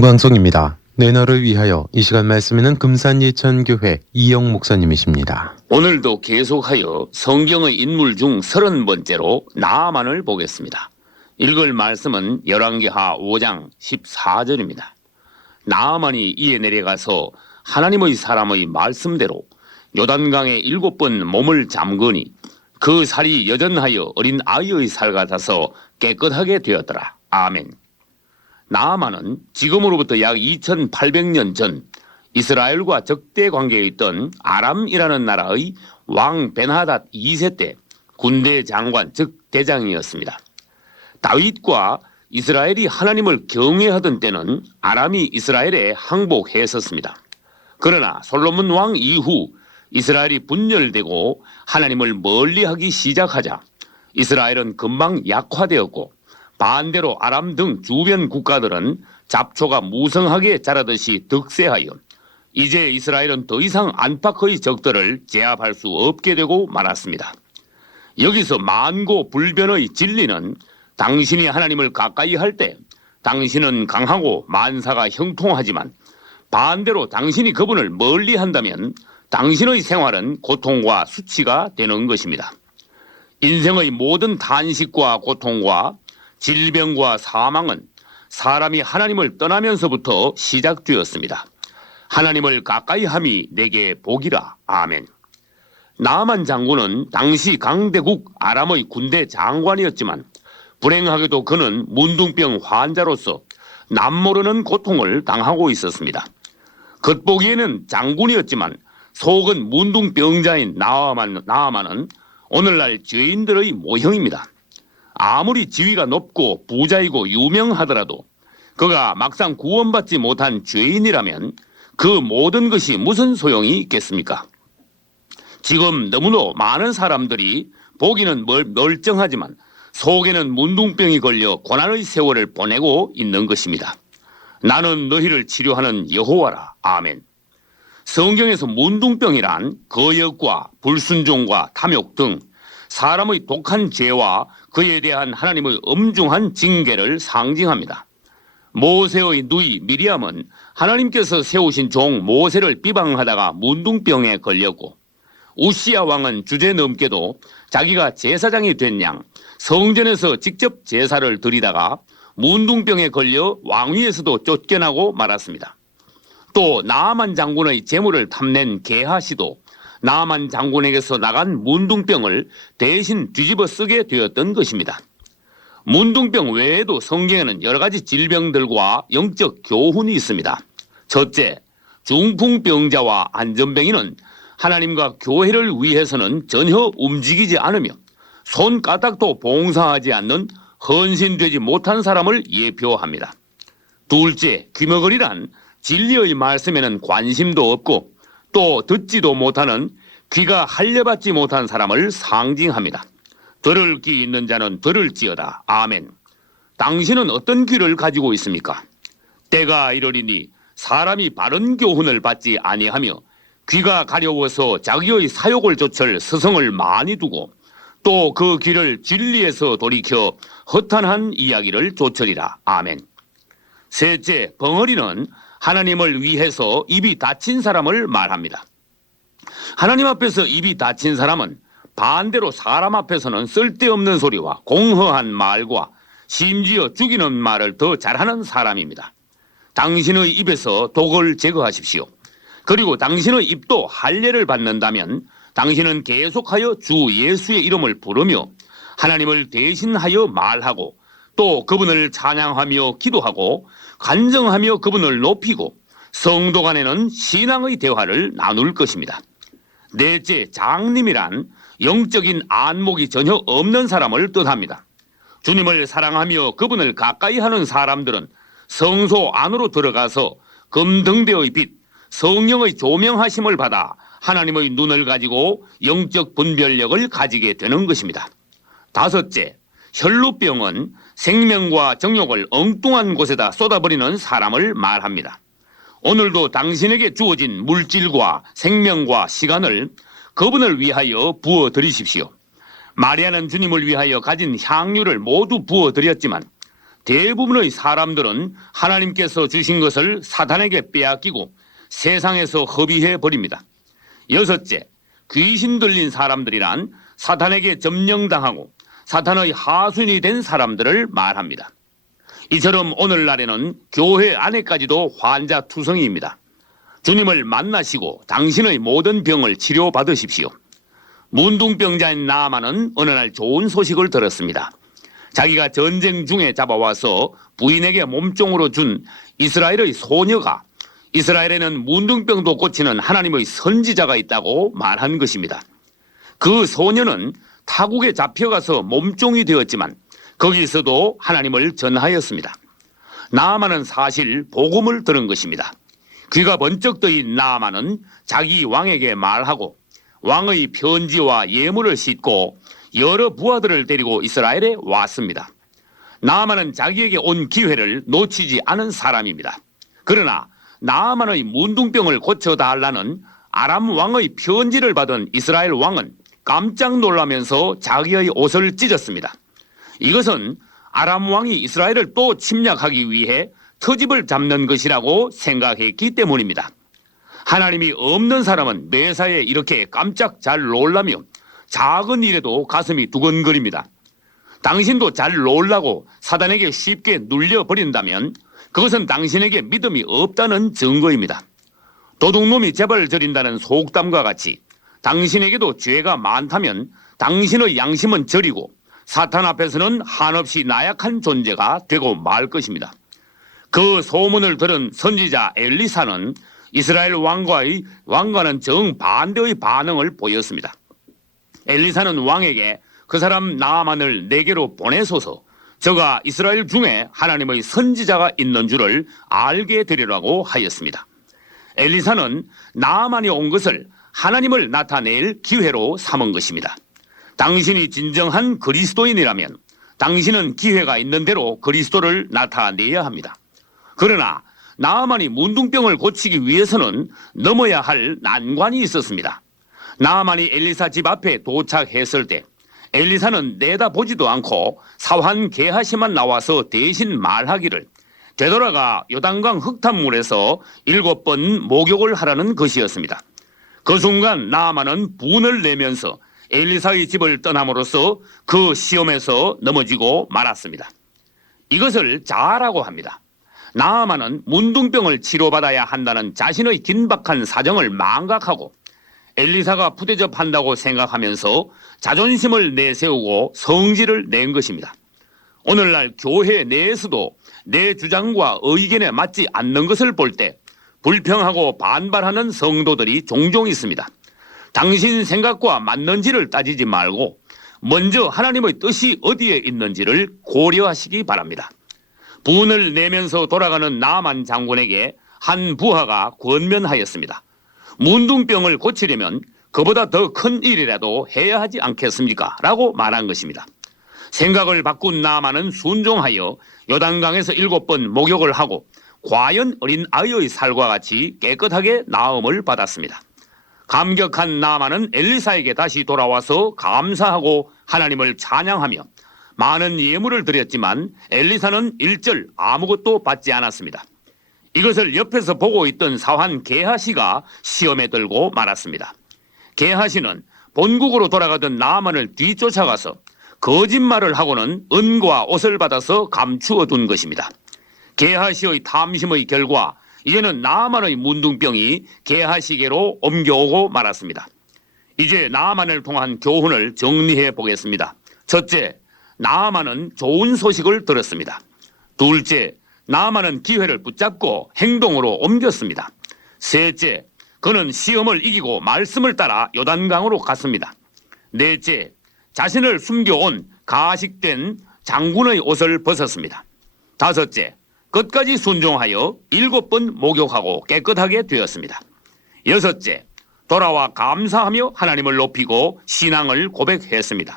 생방송입니다. 내 너를 위하여 이 시간 말씀에는 금산예천교회 이영 목사님이십니다. 오늘도 계속하여 성경의 인물 중 30번째로 나아만을 보겠습니다. 읽을 말씀은 열왕기하 5장 14절입니다. 나아만이 이에 내려가서 하나님의 사람의 말씀대로 요단강에 7번 몸을 잠그니 그 살이 여전하여 어린 아이의 살 같아서 깨끗하게 되었더라. 아멘. 나아만은 지금으로부터 약 2800년 전 이스라엘과 적대 관계에 있던 아람이라는 나라의 왕 벤하닷 2세 때 군대 장관 즉 대장이었습니다. 다윗과 이스라엘이 하나님을 경외하던 때는 아람이 이스라엘에 항복했었습니다. 그러나 솔로몬 왕 이후 이스라엘이 분열되고 하나님을 멀리하기 시작하자 이스라엘은 금방 약화되었고 반대로 아람 등 주변 국가들은 잡초가 무성하게 자라듯이 득세하여 이제 이스라엘은 더 이상 안팎의 적들을 제압할 수 없게 되고 말았습니다. 여기서 만고 불변의 진리는 당신이 하나님을 가까이 할 때 당신은 강하고 만사가 형통하지만 반대로 당신이 그분을 멀리 한다면 당신의 생활은 고통과 수치가 되는 것입니다. 인생의 모든 탄식과 고통과 질병과 사망은 사람이 하나님을 떠나면서부터 시작되었습니다. 하나님을 가까이 함이 내게 복이라. 아멘. 나아만 장군은 당시 강대국 아람의 군대 장관이었지만 불행하게도 그는 문둥병 환자로서 남모르는 고통을 당하고 있었습니다. 겉보기에는 장군이었지만 속은 문둥병자인 나아만은 오늘날 죄인들의 모형입니다. 아무리 지위가 높고 부자이고 유명하더라도 그가 막상 구원받지 못한 죄인이라면 그 모든 것이 무슨 소용이 있겠습니까? 지금 너무나 많은 사람들이 보기는 멀쩡하지만 속에는 문둥병이 걸려 고난의 세월을 보내고 있는 것입니다. 나는 너희를 치료하는 여호와라. 아멘. 성경에서 문둥병이란 거역과 불순종과 탐욕 등 사람의 독한 죄와 그에 대한 하나님의 엄중한 징계를 상징합니다. 모세의 누이 미리암은 하나님께서 세우신 종 모세를 비방하다가 문둥병에 걸렸고 우시야 왕은 주제넘게도 자기가 제사장이 된 양 성전에서 직접 제사를 드리다가 문둥병에 걸려 왕위에서도 쫓겨나고 말았습니다. 또 나아만 장군의 재물을 탐낸 게하시도 나아만 장군에게서 나간 문둥병을 대신 뒤집어 쓰게 되었던 것입니다. 문둥병 외에도 성경에는 여러 가지 질병들과 영적 교훈이 있습니다. 첫째, 중풍병자와 안전병이는 하나님과 교회를 위해서는 전혀 움직이지 않으며 손가락도 봉사하지 않는 헌신되지 못한 사람을 예표합니다. 둘째, 귀머거리란 진리의 말씀에는 관심도 없고 또 듣지도 못하는 귀가 할려받지 못한 사람을 상징합니다. 들을 귀 있는 자는 들을지어다. 아멘. 당신은 어떤 귀를 가지고 있습니까? 때가 이르리니 사람이 바른 교훈을 받지 아니하며 귀가 가려워서 자기의 사욕을 좇을 스성을 많이 두고 또 그 귀를 진리에서 돌이켜 허탄한 이야기를 좇으리라. 아멘. 셋째, 벙어리는 하나님을 위해서 입이 닫힌 사람을 말합니다. 하나님 앞에서 입이 닫힌 사람은 반대로 사람 앞에서는 쓸데없는 소리와 공허한 말과 심지어 죽이는 말을 더 잘하는 사람입니다. 당신의 입에서 독을 제거하십시오. 그리고 당신의 입도 할례를 받는다면 당신은 계속하여 주 예수의 이름을 부르며 하나님을 대신하여 말하고 또 그분을 찬양하며 기도하고 간증하며 그분을 높이고 성도 간에는 신앙의 대화를 나눌 것입니다. 넷째, 장님이란 영적인 안목이 전혀 없는 사람을 뜻합니다. 주님을 사랑하며 그분을 가까이 하는 사람들은 성소 안으로 들어가서 금등대의 빛, 성령의 조명하심을 받아 하나님의 눈을 가지고 영적 분별력을 가지게 되는 것입니다. 다섯째, 혈루병은 생명과 정욕을 엉뚱한 곳에다 쏟아버리는 사람을 말합니다. 오늘도 당신에게 주어진 물질과 생명과 시간을 그분을 위하여 부어드리십시오. 마리아는 주님을 위하여 가진 향유를 모두 부어드렸지만 대부분의 사람들은 하나님께서 주신 것을 사탄에게 빼앗기고 세상에서 허비해 버립니다. 여섯째, 귀신 들린 사람들이란 사탄에게 점령당하고 사탄의 하수인이 된 사람들을 말합니다. 이처럼 오늘날에는 교회 안에까지도 환자 투성이입니다. 주님을 만나시고 당신의 모든 병을 치료받으십시오. 문둥병자인 나아만은 어느 날 좋은 소식을 들었습니다. 자기가 전쟁 중에 잡아와서 부인에게 몸종으로 준 이스라엘의 소녀가 이스라엘에는 문둥병도 고치는 하나님의 선지자가 있다고 말한 것입니다. 그 소녀는 타국에 잡혀가서 몸종이 되었지만 거기서도 하나님을 전하였습니다. 나아만은 사실 복음을 들은 것입니다. 귀가 번쩍 뜨인 나아만은 자기 왕에게 말하고 왕의 편지와 예물을 싣고 여러 부하들을 데리고 이스라엘에 왔습니다. 나아만은 자기에게 온 기회를 놓치지 않은 사람입니다. 그러나 나아만의 문둥병을 고쳐달라는 아람 왕의 편지를 받은 이스라엘 왕은 깜짝 놀라면서 자기의 옷을 찢었습니다. 이것은 아람 왕이 이스라엘을 또 침략하기 위해 터집을 잡는 것이라고 생각했기 때문입니다. 하나님이 없는 사람은 매사에 이렇게 깜짝 잘 놀라며 작은 일에도 가슴이 두근거립니다. 당신도 잘 놀라고 사단에게 쉽게 눌려버린다면 그것은 당신에게 믿음이 없다는 증거입니다. 도둑놈이 재벌 저린다는 속담과 같이 당신에게도 죄가 많다면 당신의 양심은 저리고 사탄 앞에서는 한없이 나약한 존재가 되고 말 것입니다. 그 소문을 들은 선지자 엘리사는 이스라엘 왕과는 정반대의 반응을 보였습니다. 엘리사는 왕에게 그 사람 나아만을 내게로 보내소서, 저가 이스라엘 중에 하나님의 선지자가 있는 줄을 알게 되리라고 하였습니다. 엘리사는 나아만이 온 것을 하나님을 나타낼 기회로 삼은 것입니다. 당신이 진정한 그리스도인이라면 당신은 기회가 있는 대로 그리스도를 나타내야 합니다. 그러나 나아만이 문둥병을 고치기 위해서는 넘어야 할 난관이 있었습니다. 나아만이 엘리사 집 앞에 도착했을 때 엘리사는 내다보지도 않고 사환 게하시만 나와서 대신 말하기를 되돌아가 요단강 흙탕물에서 7번 목욕을 하라는 것이었습니다. 그 순간 나아만은 분을 내면서 엘리사의 집을 떠남으로써 그 시험에서 넘어지고 말았습니다. 이것을 자아라고 합니다. 나아만은 문둥병을 치료받아야 한다는 자신의 긴박한 사정을 망각하고 엘리사가 부대접한다고 생각하면서 자존심을 내세우고 성질을 낸 것입니다. 오늘날 교회 내에서도 내 주장과 의견에 맞지 않는 것을 볼 때 불평하고 반발하는 성도들이 종종 있습니다. 당신 생각과 맞는지를 따지지 말고 먼저 하나님의 뜻이 어디에 있는지를 고려하시기 바랍니다. 분을 내면서 돌아가는 나아만 장군에게 한 부하가 권면하였습니다. 문둥병을 고치려면 그보다 더 큰 일이라도 해야 하지 않겠습니까? 라고 말한 것입니다. 생각을 바꾼 나아만은 순종하여 요단강에서 7번 목욕을 하고 과연 어린 아이의 살과 같이 깨끗하게 나음을 받았습니다. 감격한 나아만은 엘리사에게 다시 돌아와서 감사하고 하나님을 찬양하며 많은 예물을 드렸지만 엘리사는 일절 아무것도 받지 않았습니다. 이것을 옆에서 보고 있던 사환 게하시가 시험에 들고 말았습니다. 게하시는 본국으로 돌아가던 나아만을 뒤쫓아가서 거짓말을 하고는 은과 옷을 받아서 감추어 둔 것입니다. 게하시의 탐심의 결과 이제는 나아만의 문둥병이 게하시게로 옮겨오고 말았습니다. 이제 나아만을 통한 교훈을 정리해 보겠습니다. 첫째, 나아만은 좋은 소식을 들었습니다. 둘째, 나아만은 기회를 붙잡고 행동으로 옮겼습니다. 셋째, 그는 시험을 이기고 말씀을 따라 요단강으로 갔습니다. 넷째, 자신을 숨겨온 가식된 장군의 옷을 벗었습니다. 다섯째, 끝까지 순종하여 7번 목욕하고 깨끗하게 되었습니다. 여섯째, 돌아와 감사하며 하나님을 높이고 신앙을 고백했습니다.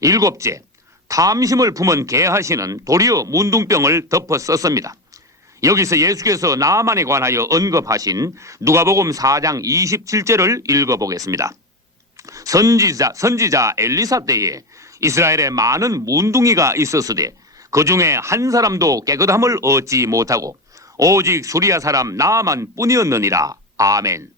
일곱째, 탐심을 품은 게하시는 도리어 문둥병을 덮어 썼습니다. 여기서 예수께서 나아만에 관하여 언급하신 누가복음 4장 27절을 읽어보겠습니다. 선지자 엘리사 때에 이스라엘에 많은 문둥이가 있었으되 그 중에 한 사람도 깨끗함을 얻지 못하고 오직 수리아 사람 나만 뿐이었느니라. 아멘.